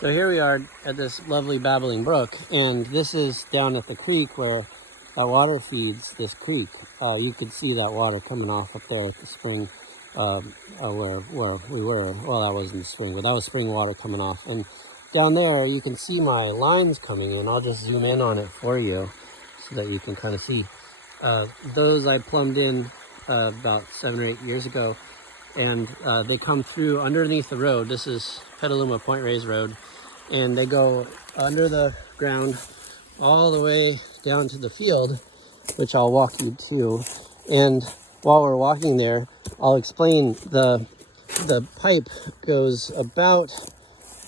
So here we are at this lovely babbling brook, and this is down at the creek where that water feeds this creek. You could see that water coming off up there at the spring, where we were. Well, that wasn't spring, but that was spring water coming off. And down there, you can see my lines coming in. I'll just zoom in on it for you so that you can kind of see. Those I plumbed in about 7 or 8 years ago, and they come through underneath the road. This is Petaluma Point Reyes Road, and they go under the ground all the way down to the field, which I'll walk you to. And while we're walking there, I'll explain the pipe goes about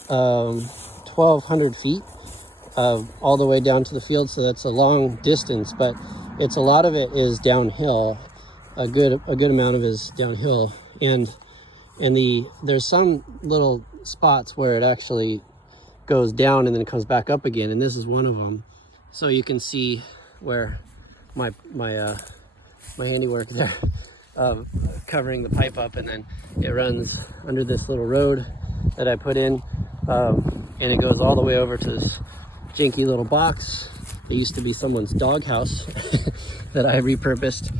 1,200 feet all the way down to the field, so that's a long distance, but it's a lot of it is downhill. A good amount of it is downhill, and there's some little spots where it actually goes down and then it comes back up again, and this is one of them. So you can see where my handiwork there covering the pipe up, and then it runs under this little road that I put in, and it goes all the way over to this janky little box. It used to be someone's doghouse that I repurposed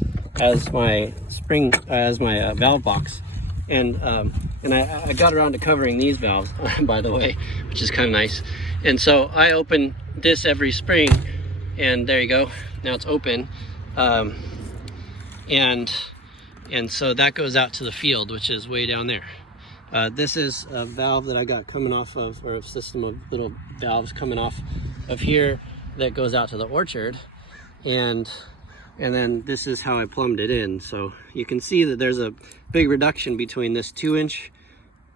as my valve box, and I got around to covering these valves, by the way, which is kind of nice. And so I open this every spring, and there you go. Now it's open, and so that goes out to the field, which is way down there. This is a valve that I got coming off of, or a system of little valves coming off of here that goes out to the orchard, and then this is how I plumbed it in. So you can see that there's a big reduction between this 2-inch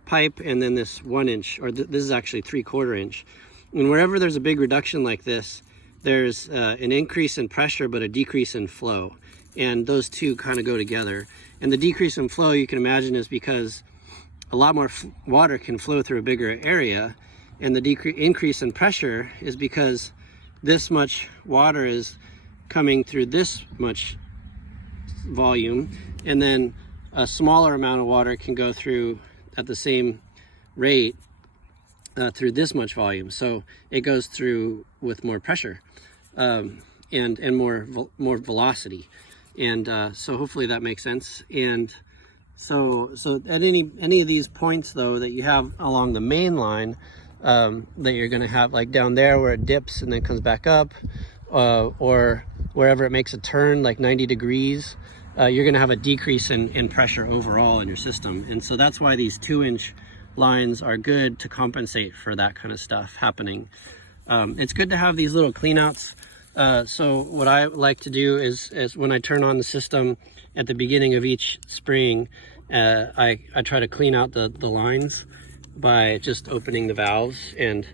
pipe and then this 1-inch, or this is actually 3/4 inch. And wherever there's a big reduction like this, there's an increase in pressure but a decrease in flow, and those two kind of go together. And the decrease in flow, you can imagine, is because a lot more water can flow through a bigger area, and the increase in pressure is because this much water is coming through this much volume, and then a smaller amount of water can go through at the same rate through this much volume. So it goes through with more pressure and more velocity, and so hopefully that makes sense. And so at any of these points though that you have along the main line, that you're going to have, like down there where it dips and then comes back up, or wherever it makes a turn like 90 degrees, you're going to have a decrease in pressure overall in your system. And so that's why these 2-inch lines are good to compensate for that kind of stuff happening. It's good to have these little cleanouts. So what I like to do is when I turn on the system at the beginning of each spring, I try to clean out the lines by just opening the valves, and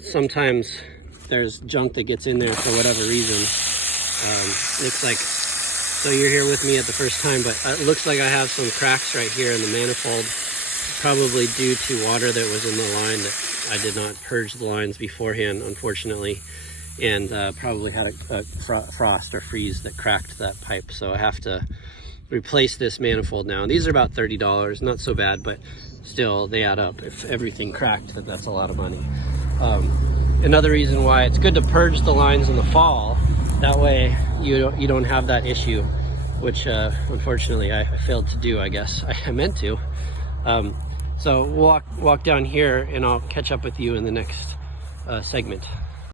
sometimes there's junk that gets in there for whatever reason. Looks like, so you're here with me at the first time, but it looks like I have some cracks right here in the manifold, probably due to water that was in the line that I did not purge the lines beforehand, unfortunately, and probably had a frost or freeze that cracked that pipe. So I have to replace this manifold now. And these are about $30, not so bad, but still they add up. If everything cracked, that's a lot of money. Another reason why it's good to purge the lines in the fall, that way you don't have that issue, which unfortunately I failed to do, I guess. I meant to. So we'll walk down here, and I'll catch up with you in the next segment.